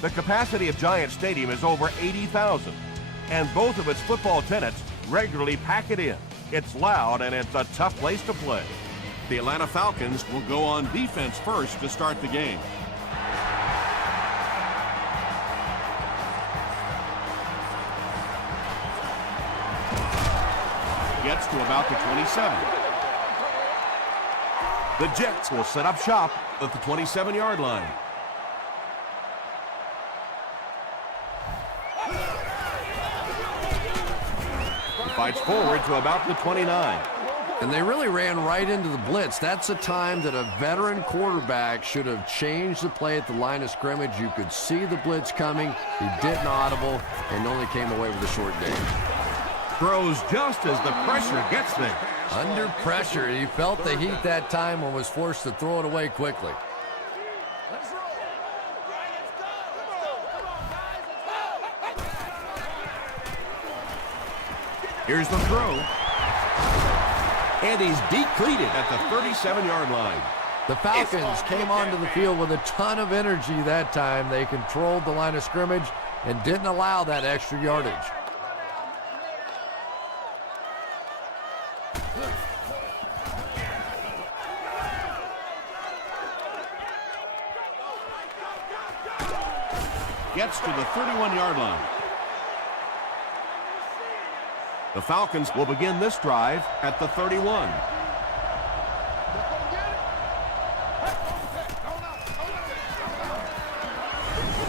The capacity of Giant Stadium is over 80,000, and both of its football tenants regularly pack it in. It's loud, and it's a tough place to play. The Atlanta Falcons will go on defense first to start the game. Gets to about the 27. The Jets will set up shop at the 27-yard line. Fights forward to about the 29. And they really ran right into the blitz. That's a time that a veteran quarterback should have changed the play at the line of scrimmage. You could see the blitz coming. He didn't audible and only came away with a short gain. Throws just as the pressure gets there. Under pressure, he felt the heat that time and was forced to throw it away quickly. Here's the throw. And he's decleated at the 37-yard line. The Falcons came onto the field with a ton of energy that time. They controlled the line of scrimmage and didn't allow that extra yardage. Gets to the 31-yard line. The Falcons will begin this drive at the 31.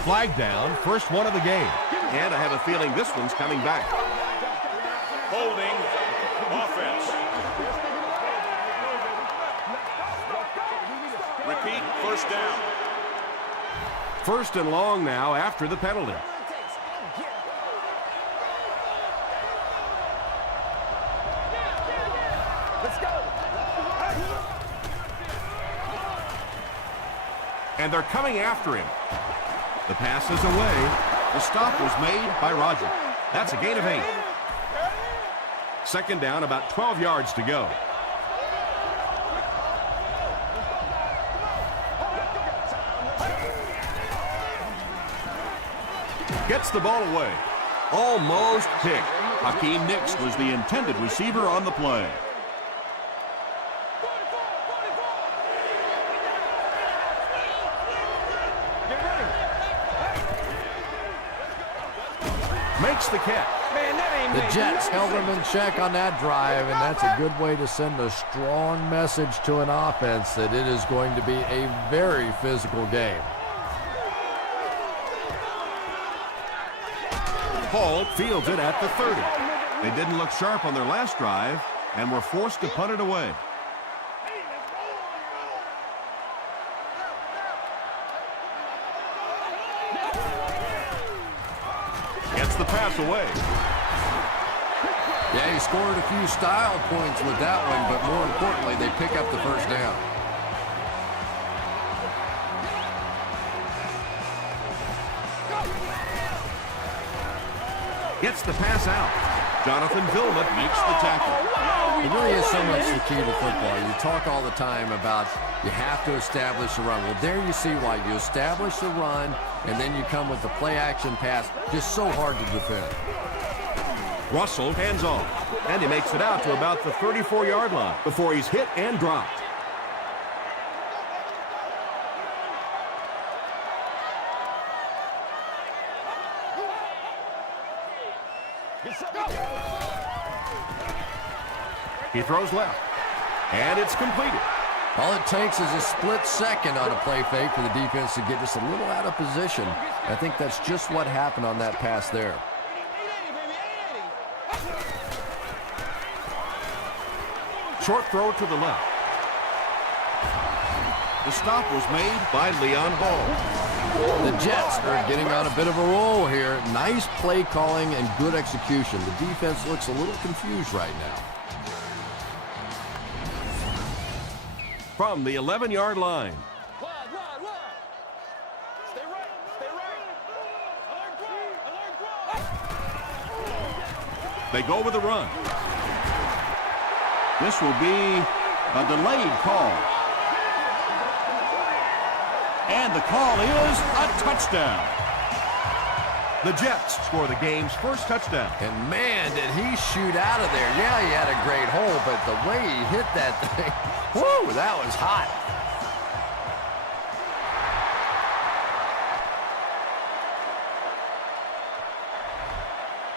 Flag down, first one of the game. And I have a feeling this one's coming back. Holding offense. Repeat, first down. First and long now after the penalty. And they're coming after him. The pass is away. The stop was made by Roger. That's a gain of 8. Second down, about 12 yards to go. Gets the ball away. Almost picked. Hakeem Nicks was the intended receiver on the play. Makes the catch. The Jets held them in check on that drive, and that's a good way to send a strong message to an offense that it is going to be a very physical game. Hall fields it at the 30. They didn't look sharp on their last drive and were forced to punt it away. Gets the pass away. Yeah, he scored a few style points with that one, but more importantly, they pick up the first down. Gets the pass out. Jonathan Vilma Makes the tackle. It really is so much the key to football. You talk all the time about you have to establish the run. Well, there you see why. You establish the run, and then you come with the play-action pass. Just so hard to defend. Russell hands off, and he makes it out to about the 34-yard line before he's hit and dropped. He throws left, and it's completed. All it takes is a split second on a play fake for the defense to get just a little out of position. I think that's just what happened on that pass there. Short throw to the left. The stop was made by Leon Hall. The Jets are getting on a bit of a roll here. Nice play calling and good execution. The defense looks a little confused right now. From the 11-yard line. Stay right. They go with a run. This will be a delayed call. And the call is a touchdown. The Jets score the game's first touchdown. And man, did he shoot out of there. Yeah, he had a great hole, but the way he hit that thing, whoo, that was hot.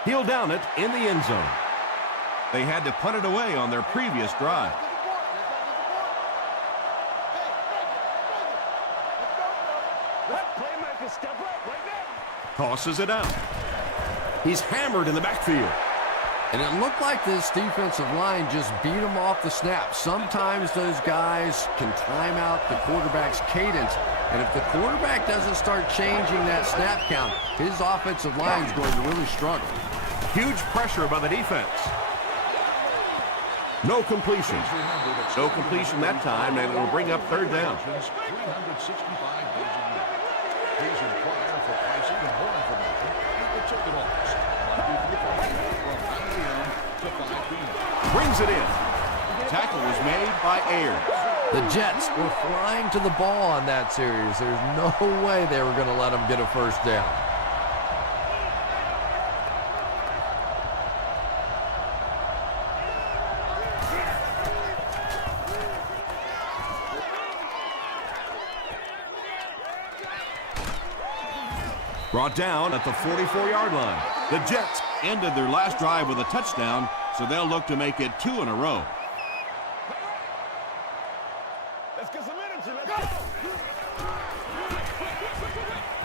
He'll down it in the end zone. They had to punt it away on their previous drive. Tosses it out. He's hammered in the backfield. And it looked like this defensive line just beat him off the snap. Sometimes those guys can time out the quarterback's cadence. And if the quarterback doesn't start changing that snap count, his offensive line is going to really struggle. Huge pressure by the defense. No completion. No completion that time, and it'll bring up third down. Brings it in. Tackle was made by Ayers. The Jets were flying to the ball on that series. There's no way they were going to let them get a first down. Brought down at the 44-yard line. The Jets ended their last drive with a touchdown, so they'll look to make it 2 in a row. Let's get some energy. Let's go.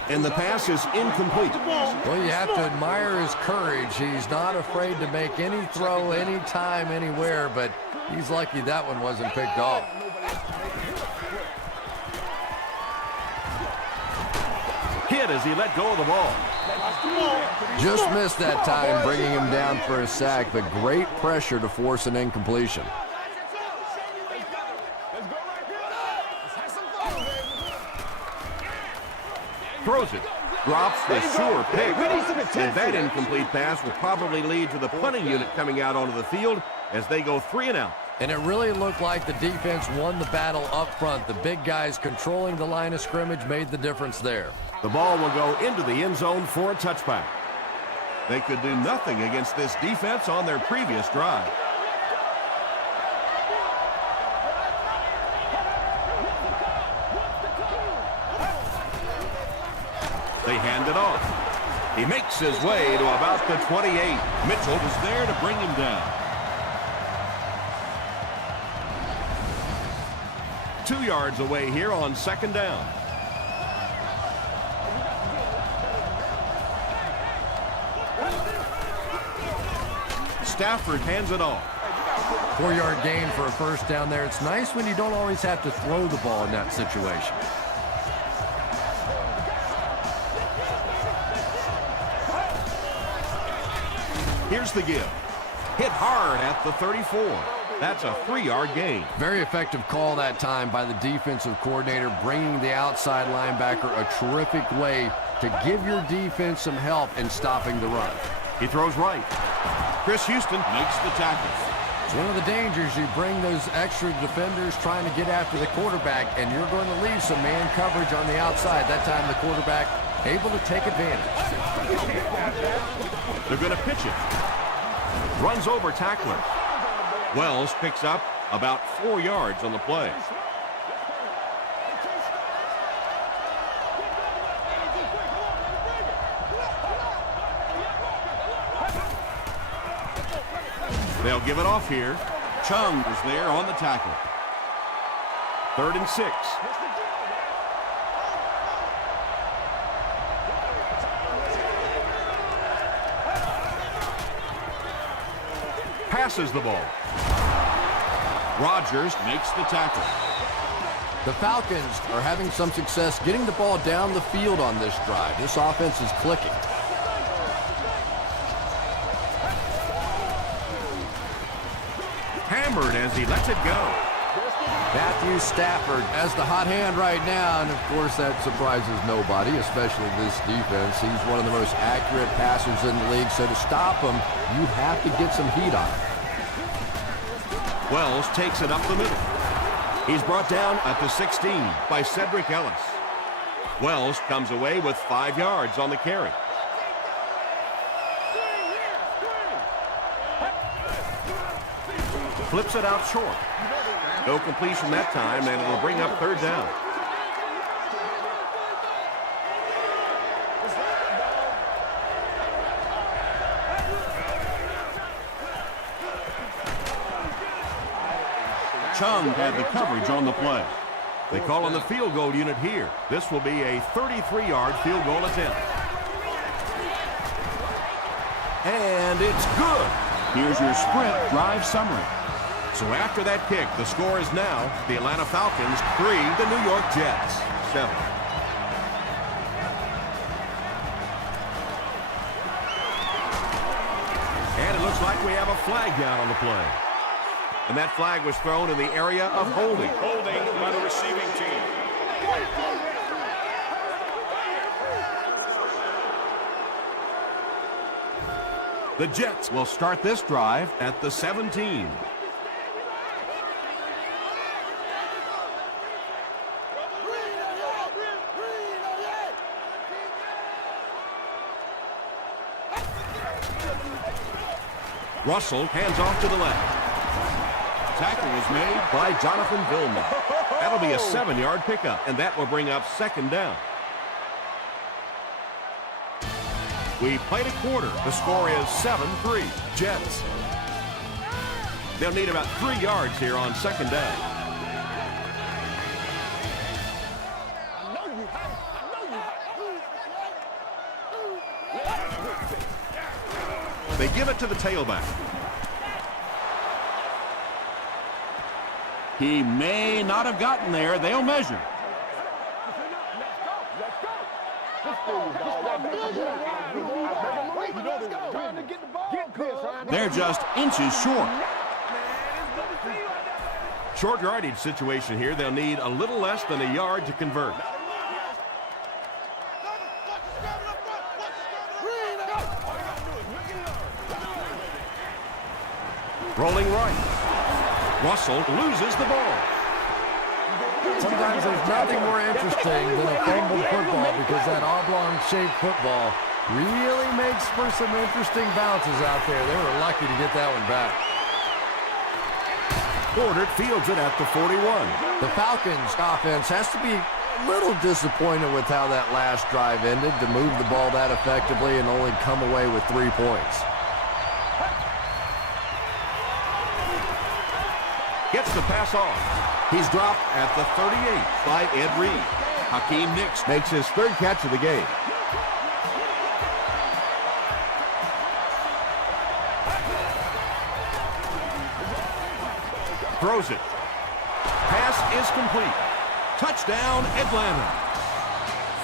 And the pass is incomplete. Well, you have to admire his courage. He's not afraid to make any throw, anytime, anywhere, but he's lucky that one wasn't picked off. Hit as he let go of the ball. Just missed that time, bringing him down for a sack, but great pressure to force an incompletion. Throws it. Drops the sure pick. And that incomplete pass will probably lead to the punting unit coming out onto the field as they go 3 and out. And it really looked like the defense won the battle up front. The big guys controlling the line of scrimmage made the difference there. The ball will go into the end zone for a touchback. They could do nothing against this defense on their previous drive. They hand it off. He makes his way to about the 28. Mitchell was there to bring him down. 2 yards away here on second down. Stafford hands it off. 4-yard gain for a first down there. It's nice when you don't always have to throw the ball in that situation. Here's the give. Hit hard at the 34. That's a 3-yard gain. Very effective call that time by the defensive coordinator, bringing the outside linebacker a terrific way to give your defense some help in stopping the run. He throws right. Chris Houston Makes the tackle. It's one of the dangers. You bring those extra defenders trying to get after the quarterback, and you're going to leave some man coverage on the outside. That time the quarterback able to take advantage. They're going to pitch it. Runs over tackler. Wells picks up about 4 yards on the play. They'll give it off here. Chung was there on the tackle. 3rd and 6. Passes the ball. Rodgers makes the tackle. The Falcons are having some success getting the ball down the field on this drive. This offense is clicking. Hammered as he lets it go. Matthew Stafford has the hot hand right now, and of course that surprises nobody, especially this defense. He's one of the most accurate passers in the league, so to stop him, you have to get some heat on him. Wells takes it up the middle. He's brought down at the 16 by Cedric Ellis. Wells comes away with 5 yards on the carry. Flips it out short. No completion that time, and it'll bring up third down. Chung had the coverage on the play. They call on the field goal unit here. This will be a 33-yard field goal attempt. And it's good. Here's your sprint drive summary. So after that kick, the score is now the Atlanta Falcons 3, the New York Jets 7. And it looks like we have a flag down on the play. And that flag was thrown in the area of holding. Holding by the receiving team. The Jets will start this drive at the 17. Russell hands off to the left. Tackle was made by Jonathan Vilma. That'll be a 7-yard pickup, and that will bring up second down. We played a quarter. The score is 7-3, Jets. They'll need about 3 yards here on second down. They give it to the tailback. He may not have gotten there. They'll measure. They're just inches short. Short yardage situation here. They'll need a little less than a yard to convert. Rolling right. Russell loses the ball. Sometimes there's nothing more interesting than a fumbled football because that oblong-shaped football really makes for some interesting bounces out there. They were lucky to get that one back. Porter fields it at the 41. The Falcons offense has to be a little disappointed with how that last drive ended to move the ball that effectively and only come away with 3 points. Gets the pass off. He's dropped at the 38 by Ed Reed. Hakeem Nicks makes his 3rd catch of the game. Throws it. Pass is complete. Touchdown, Atlanta.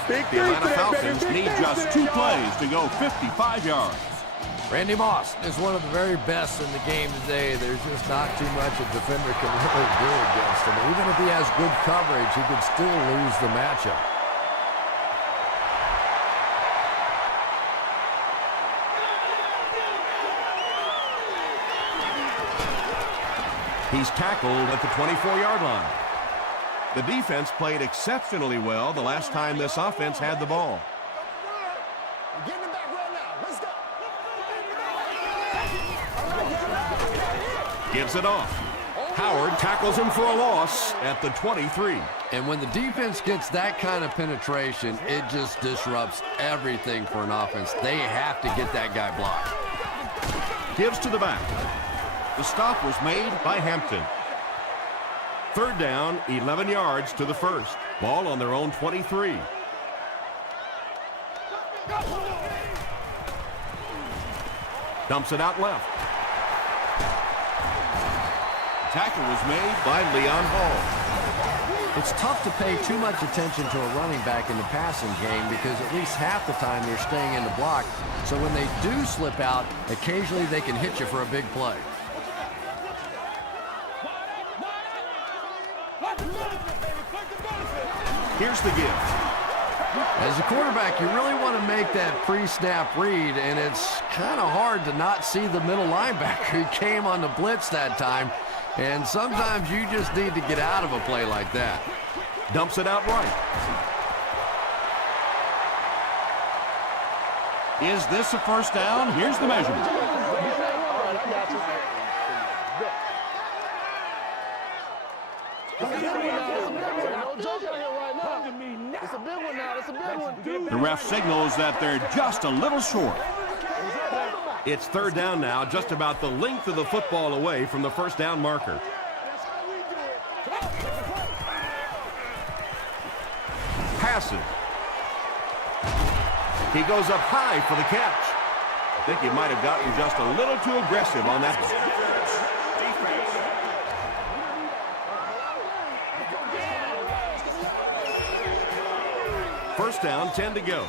The Atlanta Falcons need just 2 plays to go 55 yards. Randy Moss is one of the very best in the game today. There's just not too much a defender can really do against him. Even if he has good coverage, he could still lose the matchup. He's tackled at the 24-yard line. The defense played exceptionally well the last time this offense had the ball. Gives it off. Howard tackles him for a loss at the 23. And when the defense gets that kind of penetration, it just disrupts everything for an offense. They have to get that guy blocked. Gives to the back. The stop was made by Hampton. 3rd down, 11 yards to the 1st. Ball on their own 23. Dumps it out left. Tackle was made by Leon Hall. It's tough to pay too much attention to a running back in the passing game because at least half the time they're staying in the block. So when they do slip out, occasionally they can hit you for a big play. Here's the give. As a quarterback, you really want to make that pre-snap read, and it's kind of hard to not see the middle linebacker. He came on the blitz that time, and sometimes you just need to get out of a play like that. Dumps it out right. Is this a first down? Here's the measurement. The ref signals that they're just a little short. It's third down now, just about the length of the football away from the first down marker. Passes. He goes up high for the catch. I think he might have gotten just a little too aggressive on that one. First down, 10 to go.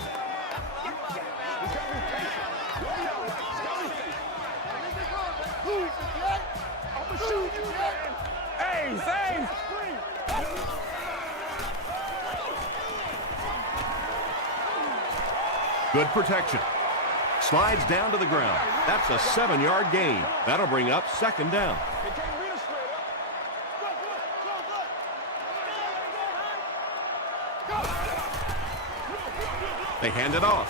Good protection. Slides down to the ground. That's a 7-yard gain. That'll bring up second down. They hand it off.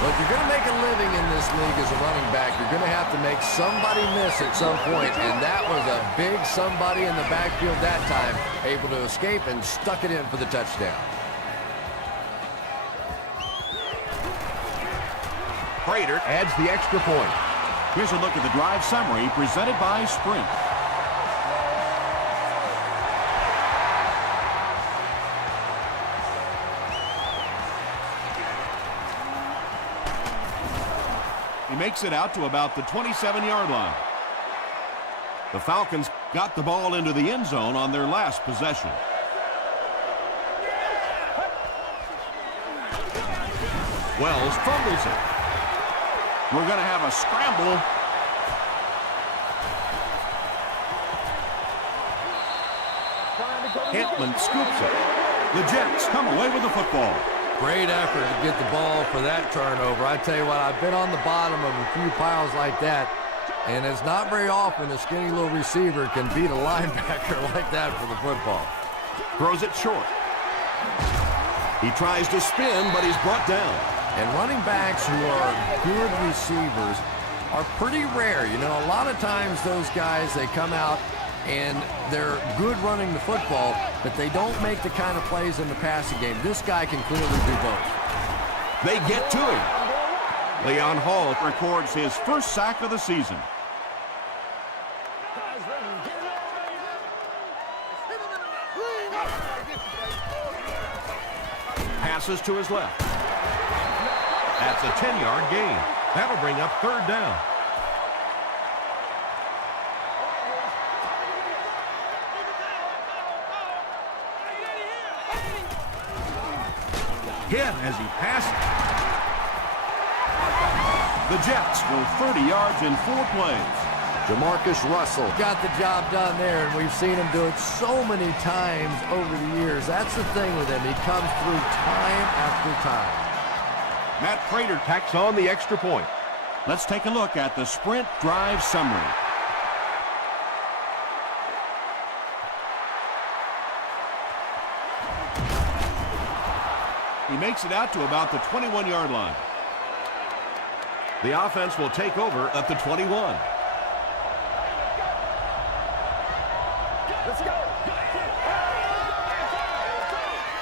But if you're going to make a living in this league as a running back, you're going to have to make somebody miss at some point, and that was a big somebody in the backfield that time, able to escape and stuck it in for the touchdown. Prater adds the extra point. Here's a look at the drive summary presented by Sprint. He makes it out to about the 27-yard line. The Falcons got the ball into the end zone on their last possession. Wells fumbles it. We're going to have a scramble. Hentman scoops it. The Jets come away with the football. Great effort to get the ball for that turnover. I tell you what, I've been on the bottom of a few piles like that, and it's not very often a skinny little receiver can beat a linebacker like that for the football. Throws it short. He tries to spin, but he's brought down. And running backs who are good receivers are pretty rare. You know, a lot of times those guys, they come out and they're good running the football, but they don't make the kind of plays in the passing game. This guy can clearly do both. They get to him. Leon Hall records his first sack of the season. passes to his left. That's a 10-yard gain. That'll bring up third down. Hit as he passes. The Jets go 30 yards in 4 plays. Jamarcus Russell got the job done there, and we've seen him do it so many times over the years. That's the thing with him. He comes through time after time. Matt Prater tacks on the extra point. Let's take a look at the Sprint drive summary. He makes it out to about the 21-yard line. The offense will take over at the 21. Let's go.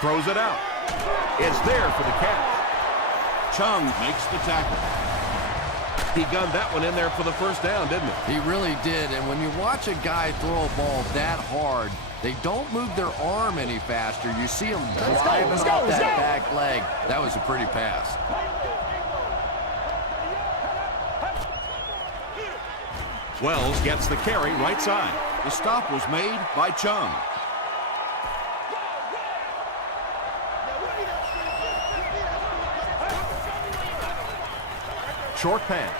Throws it out. It's there for the catch. Chung makes the tackle. He gunned that one in there for the first down, didn't he? He really did, and when you watch a guy throw a ball that hard, they don't move their arm any faster. You see him driving off that back leg. That was a pretty pass. Wells gets the carry right side. The stop was made by Chung. Short pass.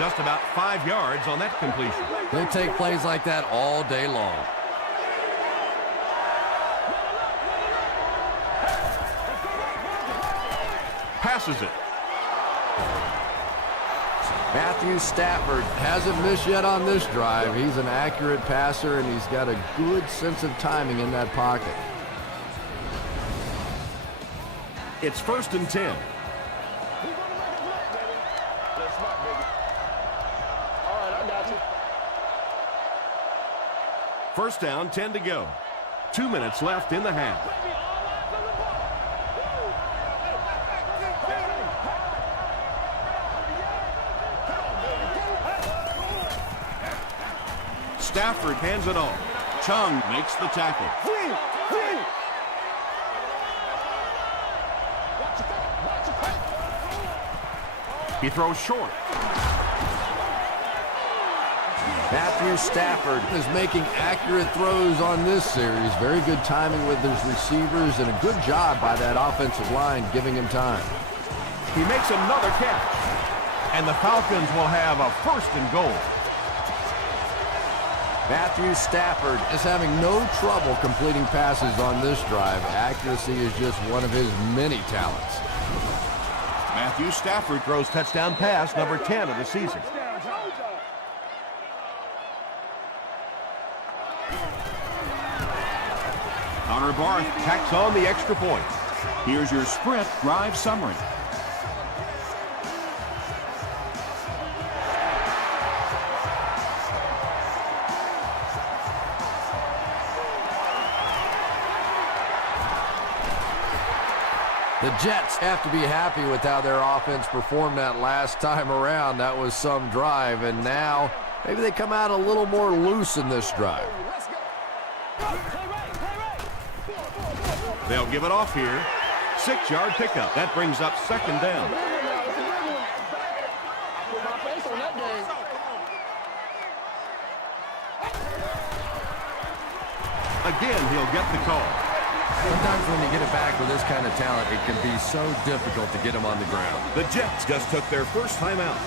Just about 5 yards on that completion. They take plays like that all day long. Passes it. Matthew Stafford hasn't missed yet on this drive. He's an accurate passer, and he's got a good sense of timing in that pocket. It's 1st and 10. First down, 10 to go. 2 minutes left in the half. Stafford hands it off. Chung makes the tackle. He throws short. Matthew Stafford is making accurate throws on this series. Very good timing with his receivers and a good job by that offensive line giving him time. He makes another catch. And the Falcons will have a 1st and goal. Matthew Stafford is having no trouble completing passes on this drive. Accuracy is just one of his many talents. Matthew Stafford Throws touchdown pass number 10 of the season. Connor Barth Tacks on the extra point. Here's your Sprint drive summary. The Jets have to be happy with how their offense performed that last time around. That was some drive, and now maybe they come out a little more loose in this drive. They'll give it off here. 6-yard pickup. That brings up 2nd down. Again, he'll get the call. Sometimes when you get it back with this kind of talent, it can be so difficult to get him on the ground. The Jets just took their first time out.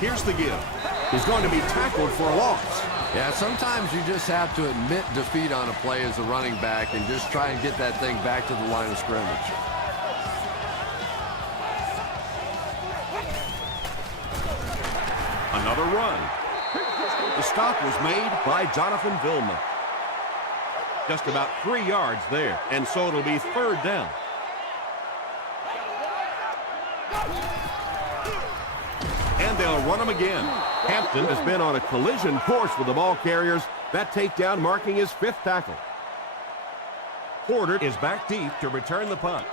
Here's the give. He's going to be tackled for a loss. Yeah, sometimes you just have to admit defeat on a play as a running back and just try and get that thing back to the line of scrimmage. Another run. The stop was made by Jonathan Vilma. Just about 3 yards there, and so it'll be 3rd down. And they'll run him again. Hampton has been on a collision course with the ball carriers. That takedown marking his 5th tackle. Porter is back deep to return the punt.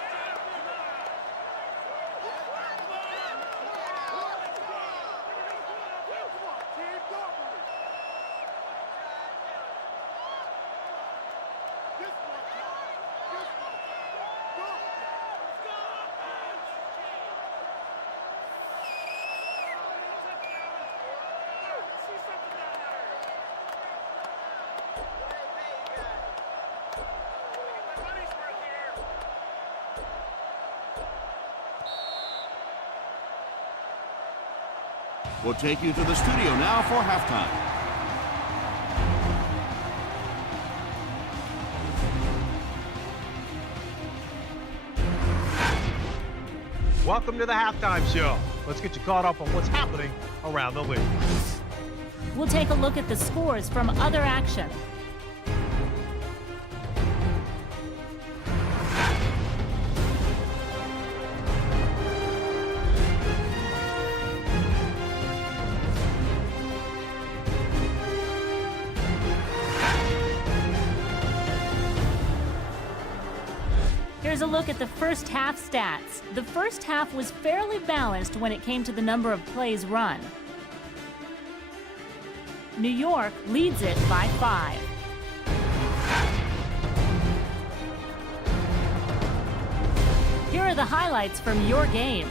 We'll take you to the studio now for halftime. Welcome to the halftime show. Let's get you caught up on what's happening around the league. We'll take a look at the scores from other action. Here's a look at the first half stats. The first half was fairly balanced when it came to the number of plays run. New York leads it by 5. Here are the highlights from your game.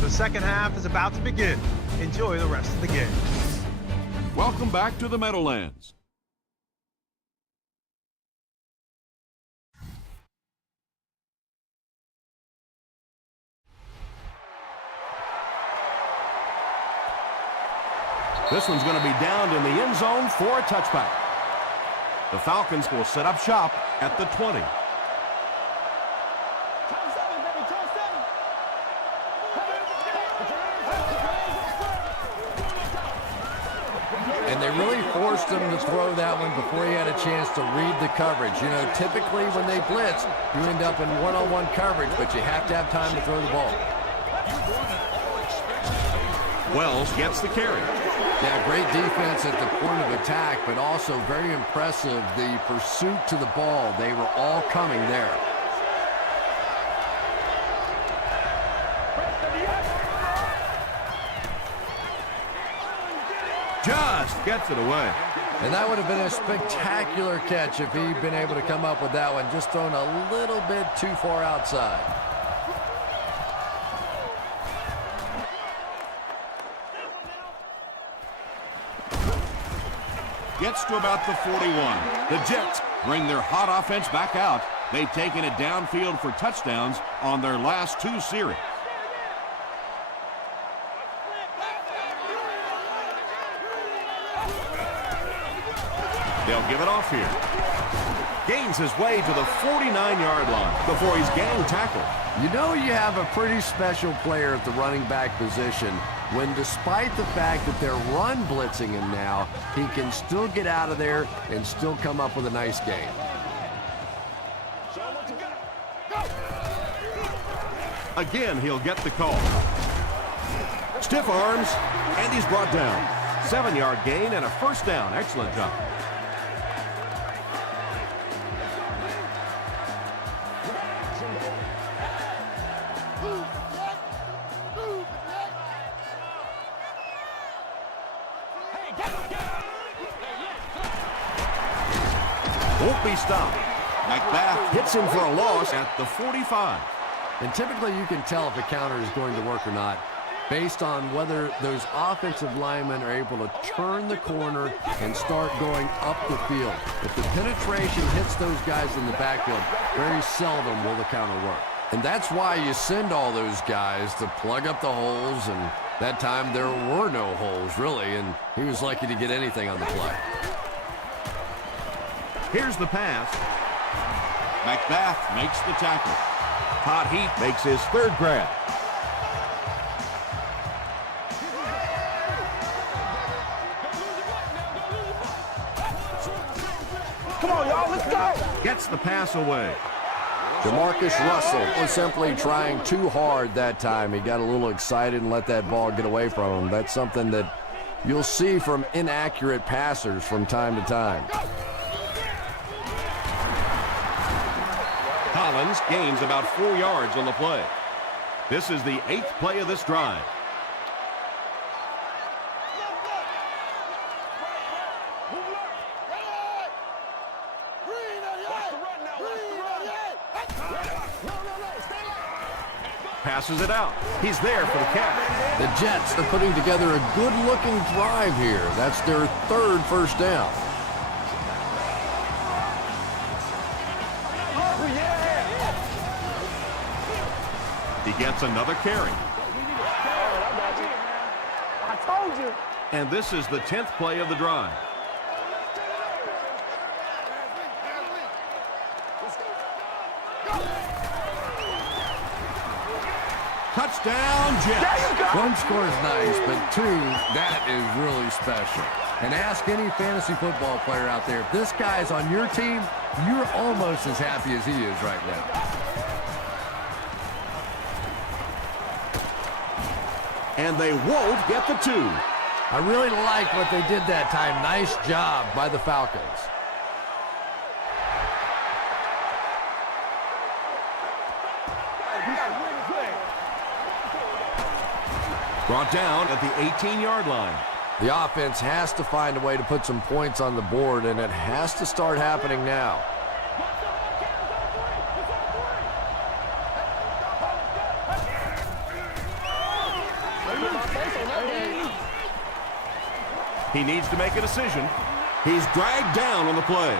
The second half is about to begin. Enjoy the rest of the game. Welcome back to the Meadowlands. This one's going to be downed in the end zone for a touchback. The Falcons will set up shop at the 20. And they really forced him to throw that one before he had a chance to read the coverage. You know, typically when they blitz, you end up in one-on-one coverage, but you have to have time to throw the ball. Wells gets the carry. Yeah, great defense at the point of attack, but also very impressive, the pursuit to the ball. They were all coming there. Just gets it away. And that would have been a spectacular catch if he'd been able to come up with that one, just thrown a little bit too far outside. Gets to about the 41. The Jets bring their hot offense back out. They've taken it downfield for touchdowns on their last 2 series. They'll give it off here. Gains his way to the 49-yard line before he's gang tackled. You know you have a pretty special player at the running back position when, despite the fact that they're run blitzing him now, he can still get out of there and still come up with a nice gain. Again, he'll get the call. Stiff arms, and he's brought down. 7-yard gain and a first down. Excellent job. Won't be stopped. McBath hits him for a loss at the 45. And typically you can tell if a counter is going to work or not based on whether those offensive linemen are able to turn the corner and start going up the field. If the penetration hits those guys in the backfield, very seldom will the counter work. And that's why you send all those guys to plug up the holes, and that time there were no holes, really, and he was lucky to get anything on the play. Here's the pass. McBath makes the tackle. Todd Heap makes his 3rd grab. Come on, y'all, let's go. Gets the pass away. Demarcus Russell was simply trying too hard that time. He got a little excited and let that ball get away from him. That's something that you'll see from inaccurate passers from time to time. Collins gains about 4 yards on the play. This is the 8th play of this drive. Passes it out. He's there for the catch. The Jets are putting together a good-looking drive here. That's their 3rd first down. He gets another carry. I told you. And this is the 10th play of the drive. Touchdown, Jets. One score is nice, but 2, that is really special. And ask any fantasy football player out there, if this guy's on your team, you're almost as happy as he is right now. And they won't get the 2. I really like what they did that time. Nice job by the Falcons. Brought down at the 18-yard line. The offense has to find a way to put some points on the board, and it has to start happening now. He needs to make a decision. He's dragged down on the play.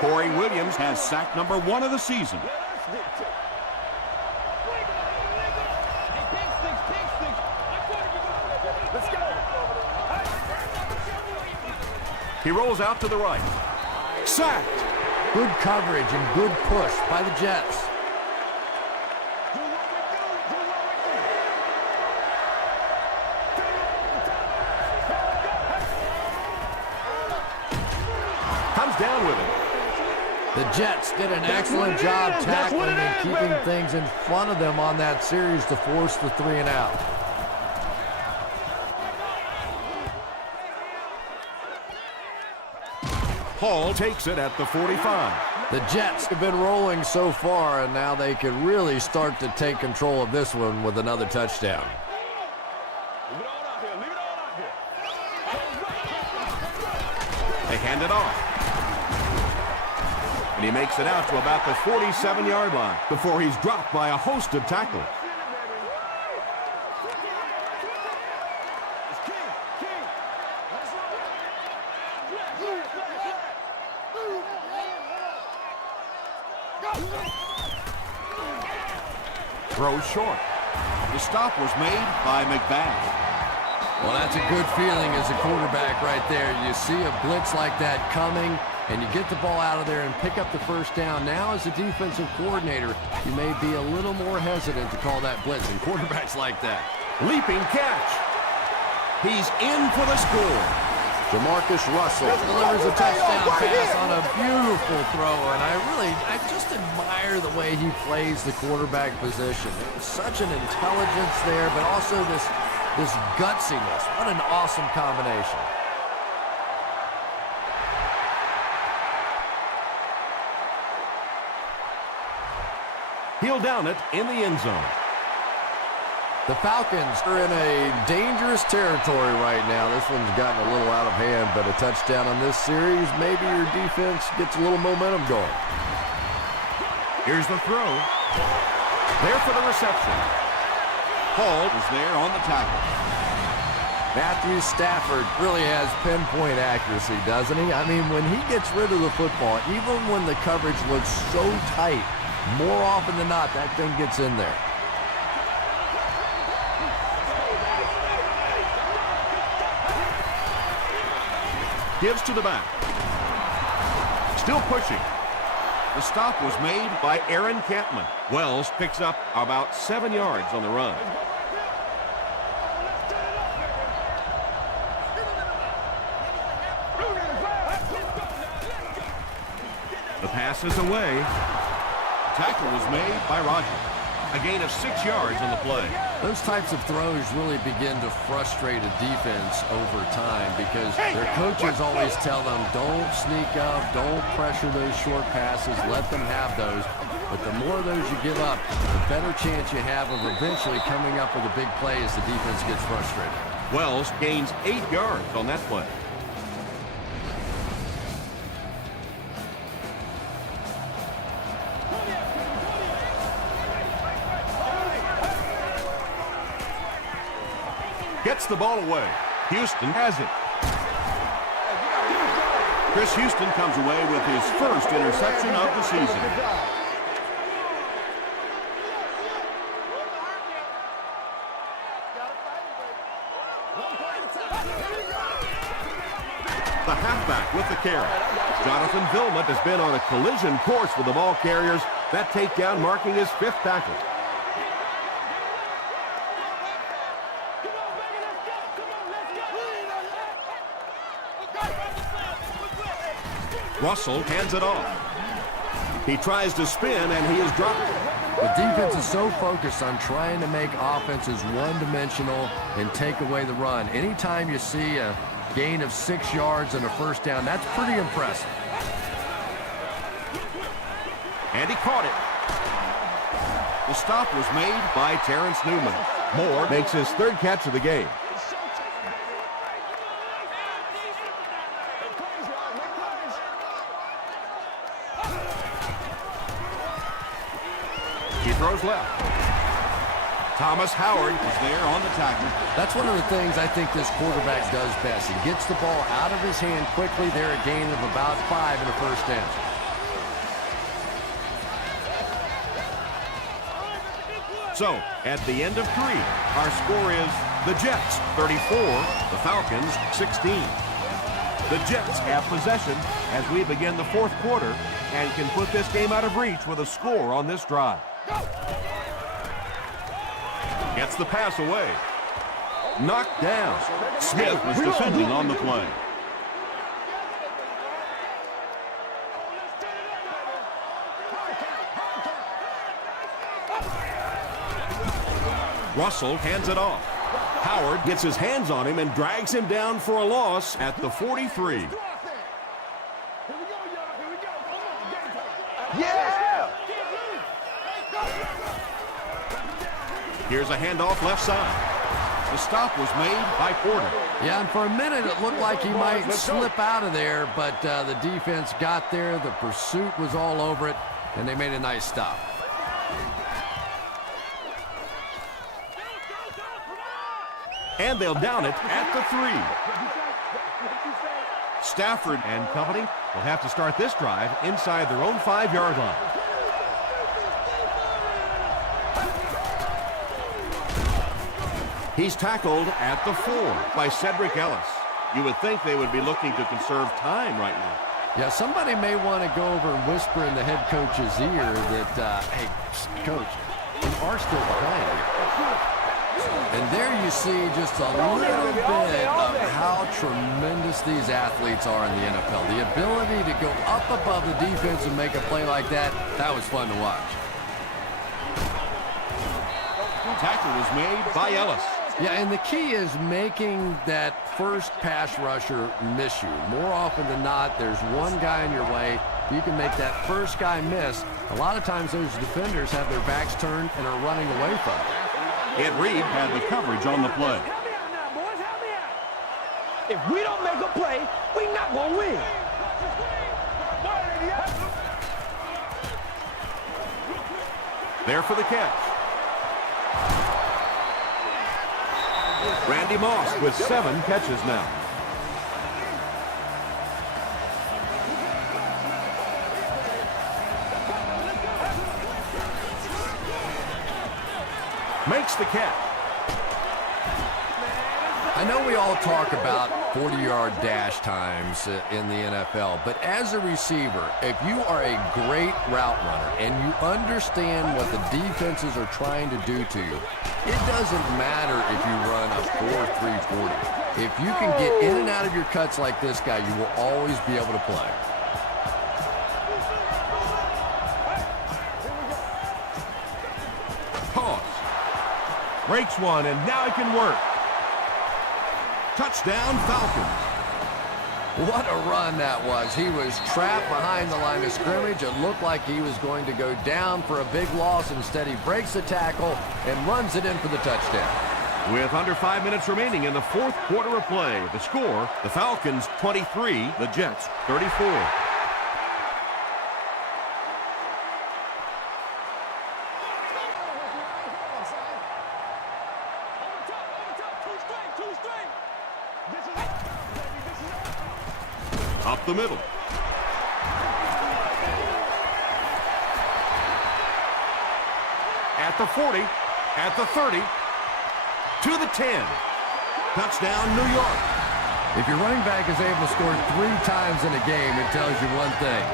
Corey Williams has sack number 1 of the season. He rolls out to the right. Sacked. Good coverage and good push by the Jets. Comes down with it. The Jets did an excellent job tackling and keeping things in front of them on that series to force the 3-and-out. Hall takes it at the 45. The Jets have been rolling so far, and now they could really start to take control of this one with another touchdown. They hand it off. And he makes it out to about the 47-yard line before he's dropped by a host of tackles. Throws short. The stop was made by McBath. Well, that's a good feeling as a quarterback right there. You see a blitz like that coming, and you get the ball out of there and pick up the first down. Now, as a defensive coordinator, you may be a little more hesitant to call that blitz, and quarterbacks like that. Leaping catch. He's in for the score. Jamarcus Russell delivers a touchdown pass on a beautiful throw, and I just admire the way he plays the quarterback position. Such an intelligence there, but also this gutsiness. What an awesome combination. He'll down it in the end zone. The Falcons are in a dangerous territory right now. This one's gotten a little out of hand, but a touchdown on this series, maybe your defense gets a little momentum going. Here's the throw. There for the reception. Hall is there on the tackle. Matthew Stafford really has pinpoint accuracy, doesn't he? I mean, when he gets rid of the football, even when the coverage looks so tight, more often than not, that thing gets in there. Gives to the back. Still pushing. The stop was made by Aaron Campman. Wells picks up about 7 yards on the run. The pass is away. Tackle was made by Rogers. A gain of 6 yards on the play. Those types of throws really begin to frustrate a defense over time because their coaches always tell them, don't sneak up, don't pressure those short passes, let them have those. But the more of those you give up, the better chance you have of eventually coming up with a big play as the defense gets frustrated. Wells gains 8 yards on that play. Gets the ball away. Houston has it. Chris Houston comes away with his first interception of the season. The halfback with the carry. Jonathan Vilma has been on a collision course with the ball carriers. That takedown marking his 5th tackle. Russell hands it off. He tries to spin, and he is dropped. The defense is so focused on trying to make offenses one-dimensional and take away the run. Anytime you see a gain of 6 yards and a first down, that's pretty impressive. And he caught it. The stop was made by Terrence Newman. Moore makes his 3rd catch of the game. He throws left. Thomas Howard is there on the tackle. That's one of the things I think this quarterback does best. He gets the ball out of his hand quickly. There, a gain of about 5 and a first down. So, at the end of 3, our score is the Jets 34, the Falcons 16. The Jets have possession as we begin the fourth quarter and can put this game out of reach with a score on this drive. Gets the pass away. Knocked down. Smith was defending on the play. Russell hands it off. Howard gets his hands on him and drags him down for a loss at the 43. Yeah! Here's a handoff left side. The stop was made by Porter. Yeah, and for a minute it looked like he might slip out of there, but the defense got there. The pursuit was all over it, and they made a nice stop. And they'll down it at the 3. Stafford and company will have to start this drive inside their own 5-yard line. He's tackled at the 4 by Cedric Ellis. You would think they would be looking to conserve time right now. Yeah, somebody may want to go over and whisper in the head coach's ear that, hey, coach, we are still behind here. And there you see just a little bit of how tremendous these athletes are in the NFL. The ability to go up above the defense and make a play like that, that was fun to watch. Tackle was made by Ellis. Yeah, and the key is making that first pass rusher miss you. More often than not, there's one guy in your way. You can make that first guy miss. A lot of times those defenders have their backs turned and are running away from it. Ed Reed had the coverage on the play. Help me out now, boys. Help me out. If we don't make a play, we're not going to win. There for the catch. Randy Moss with 7 catches now. Makes the catch. I know we all talk about 40-yard dash times in the NFL, but as a receiver, if you are a great route runner and you understand what the defenses are trying to do to you, it doesn't matter if you run a 4.340. If you can get in and out of your cuts like this guy, you will always be able to play. Toss. Breaks one, and now it can work. Touchdown, Falcons. What a run that was. He was trapped behind the line of scrimmage. It looked like he was going to go down for a big loss. Instead, he breaks the tackle and runs it in for the touchdown. With under 5 minutes remaining in the fourth quarter of play, the score, the Falcons 23, the Jets 34. Up the middle. At the 40, at the 30, to the 10. Touchdown, New York. If your running back is able to score 3 times in a game, it tells you one thing.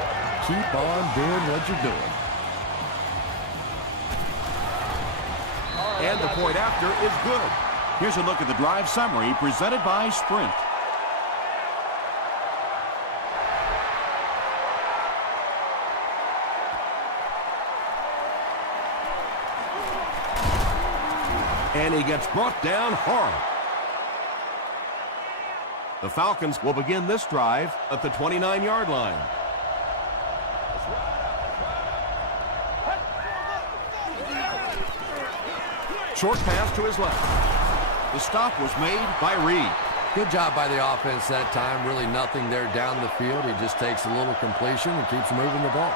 Keep on doing what you're doing. And the point after is good. Here's a look at the drive summary presented by Sprint. And he gets brought down hard. The Falcons will begin this drive at the 29-yard line. Short pass to his left. The stop was made by Reed. Good job by the offense that time. Really nothing there down the field. He just takes a little completion and keeps moving the ball.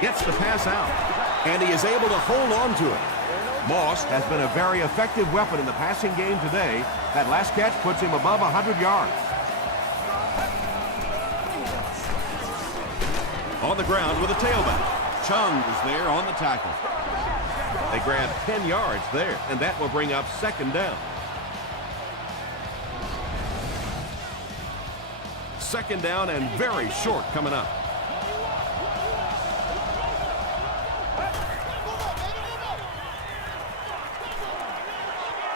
Gets the pass out, and he is able to hold on to it. Moss has been a very effective weapon in the passing game today. That last catch puts him above 100 yards. On the ground with a tailback. Chung is there on the tackle. They grab 10 yards there, and that will bring up second down. Second down and very short coming up.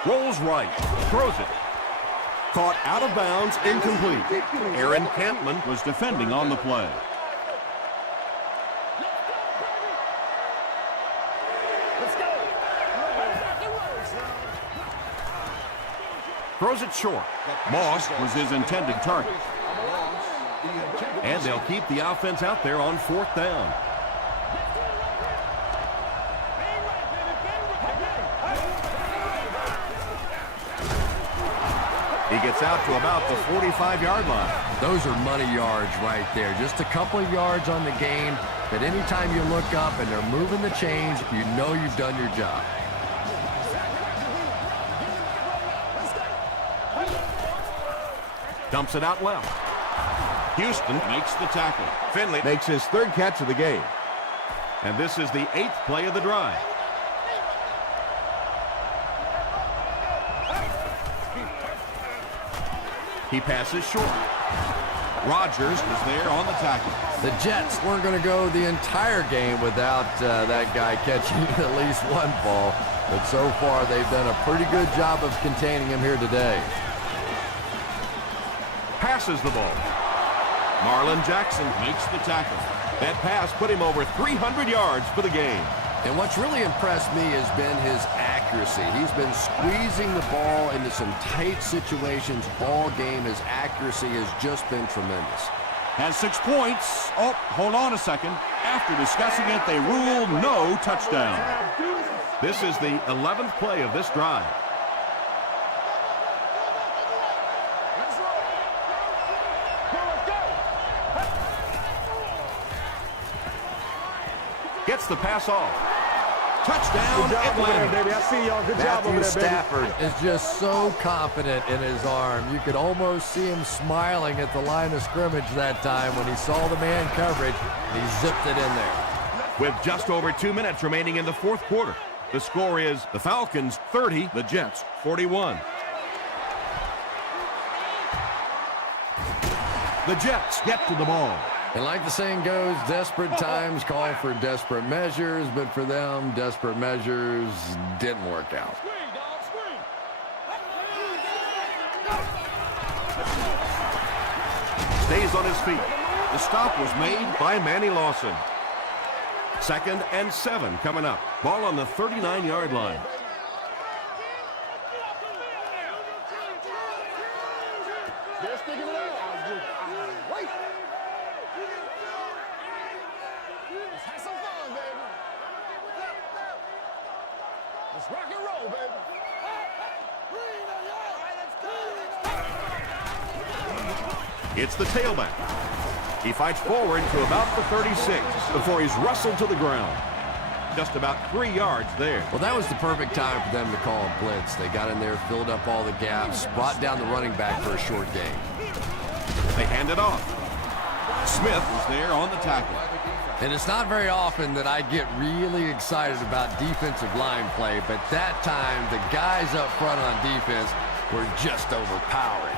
Rolls right, throws it. Caught out of bounds, incomplete. Aaron Campman was defending on the play. Throws it short. Moss was his intended target. And they'll keep the offense out there on fourth down. He gets out to about the 45-yard line. Those are money yards right there. Just a couple of yards on the game, but anytime you look up and they're moving the chains, you know you've done your job. Dumps it out left. Houston makes the tackle. Finley makes his third catch of the game. And this is the 8th play of the drive. He passes short. Rodgers was there on the tackle. The Jets weren't going to go the entire game without that guy catching at least one ball. But so far, they've done a pretty good job of containing him here today. Passes the ball. Marlon Jackson makes the tackle. That pass put him over 300 yards for the game. And what's really impressed me has been his accuracy. He's been squeezing the ball into some tight situations all game. His accuracy has just been tremendous. Has 6 points. Oh, hold on a second. After discussing it, they rule no touchdown. This is the 11th play of this drive. Gets the pass off. Touchdown, Atlanta. Baby, I see y'all. Good job over Matthew there, baby. Stafford is just so confident in his arm. You could almost see him smiling at the line of scrimmage that time when he saw the man coverage, and he zipped it in there. With just over 2 minutes remaining in the fourth quarter, the score is the Falcons 30, the Jets 41. The Jets get to the ball. And like the saying goes, desperate times call for desperate measures, but for them, desperate measures didn't work out. Stays on his feet. The stop was made by Manny Lawson. 2nd and 7 coming up. Ball on the 39-yard line. Let's rock and roll, baby. It's the tailback. He fights forward to about the 36 before he's wrestled to the ground. Just about 3 yards there. Well, that was the perfect time for them to call a blitz. They got in there, filled up all the gaps, brought down the running back for a short gain. They hand it off. Smith is there on the tackle. And it's not very often that I get really excited about defensive line play, but that time the guys up front on defense were just overpowering.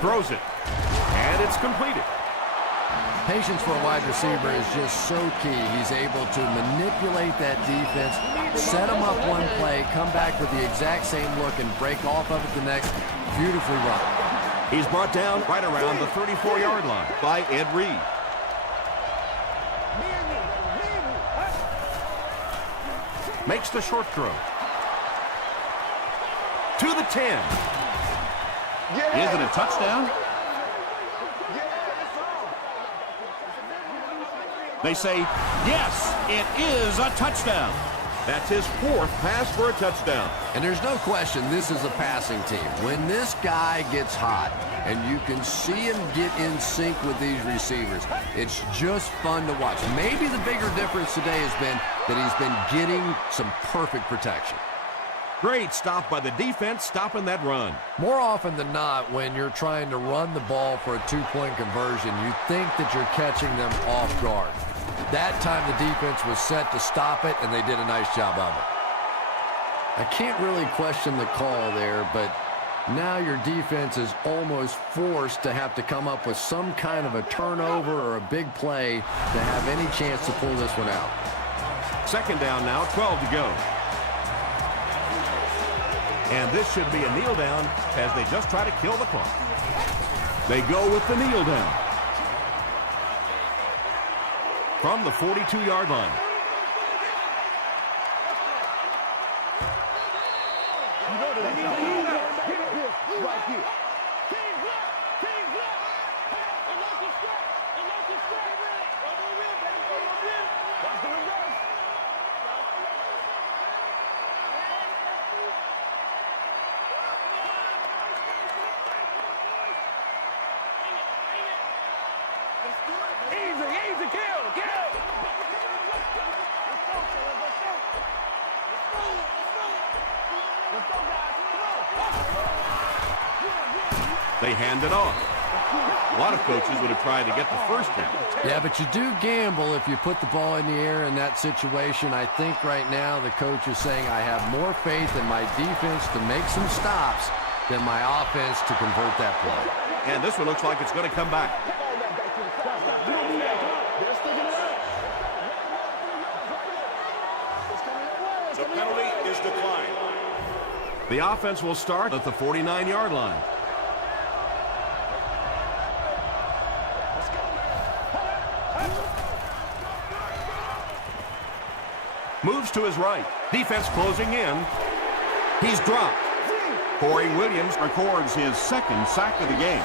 Throws it. And it's completed. Patience for a wide receiver is just so key. He's able to manipulate that defense, set them up one play, come back with the exact same look, and break off of it the next. Beautifully run. He's brought down right around the 34-yard line by Ed Reed. Makes the short throw. To the 10. Is it a touchdown? They say, yes, it is a touchdown. That's his 4th pass for a touchdown. And there's no question this is a passing team. When this guy gets hot and you can see him get in sync with these receivers, it's just fun to watch. Maybe the bigger difference today has been that he's been getting some perfect protection. Great stop by the defense, stopping that run. More often than not, when you're trying to run the ball for a two-point conversion, you think that you're catching them off guard. That time the defense was set to stop it, and they did a nice job of it. I can't really question the call there, but now your defense is almost forced to have to come up with some kind of a turnover or a big play to have any chance to pull this one out. Second down now, 12 to go. And this should be a kneel down as they just try to kill the clock. They go with the kneel down. From the 42-yard line. Right here. Easy, kill. They hand it off. A lot of coaches would have tried to get the first down. Yeah, but you do gamble if you put the ball in the air in that situation. I think right now the coach is saying I have more faith in my defense to make some stops than my offense to convert that play. And this one looks like it's going to come back. The penalty is declined. The offense will start at the 49-yard line. Moves to his right. Defense closing in. He's dropped. Corey Williams records his second sack of the game.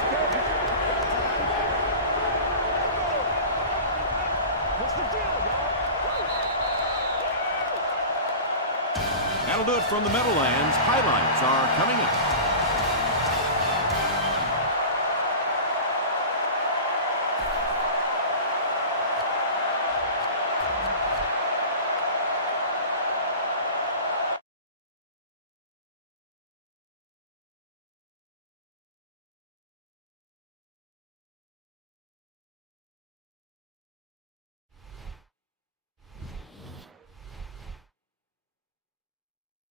That'll do it from the Meadowlands. Highlights are coming up.